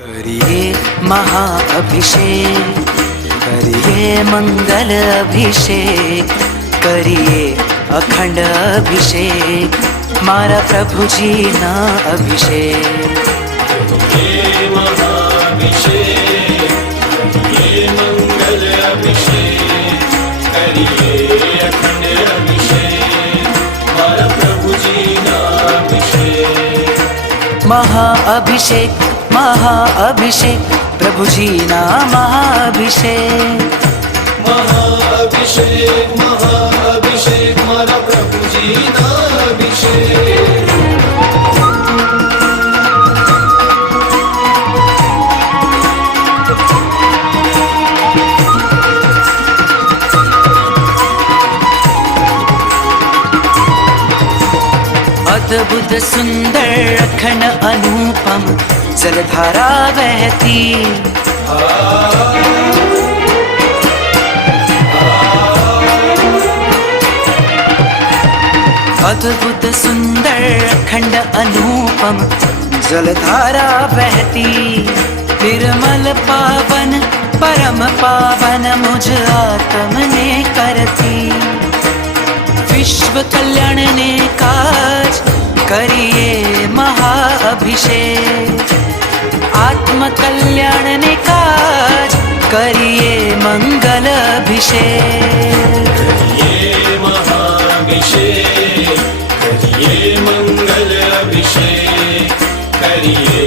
करिए महाअभिषेक, करिए मंगल अभिषेक, करिए अखंड अभिषेक, मारा प्रभु जी ना अभिषेक। करिए महाअभिषेक, करिए मंगल अभिषेक, करिए अखंड अभिषेक, मारा प्रभु जी ना अभिषेक। महाअभिषेक, महाअभिषेक, प्रभु जी ना महाअभिषेक। महाअभिषेक, महाअभिषेक, मारा प्रभु जी ना अभिषेक। अद्भुत सुंदर अखंड अनुपम जलधारा बहती, अद्भुत सुंदर अखंड अनुपम जलधारा बहती, निर्मल पावन परम पावन मुझ आत्म ने करती। विश्व कल्याण ने काज करिए महाअभिषेक, आत्म कल्याण ने काज करिए मंगल अभिषेक। करिए महाअभिषेक, करिए मंगल अभिषेक, करिए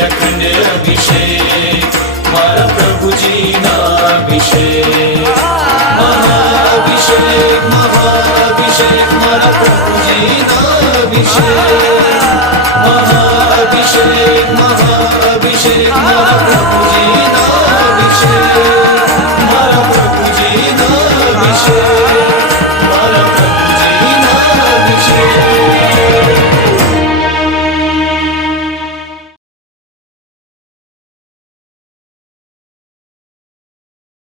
अखंड अभिषेक, मारा प्रभु जी ना अभिषेक। महाअभिषेक, महाअभिषेक, मारा प्रभु जी ना अभिषेक।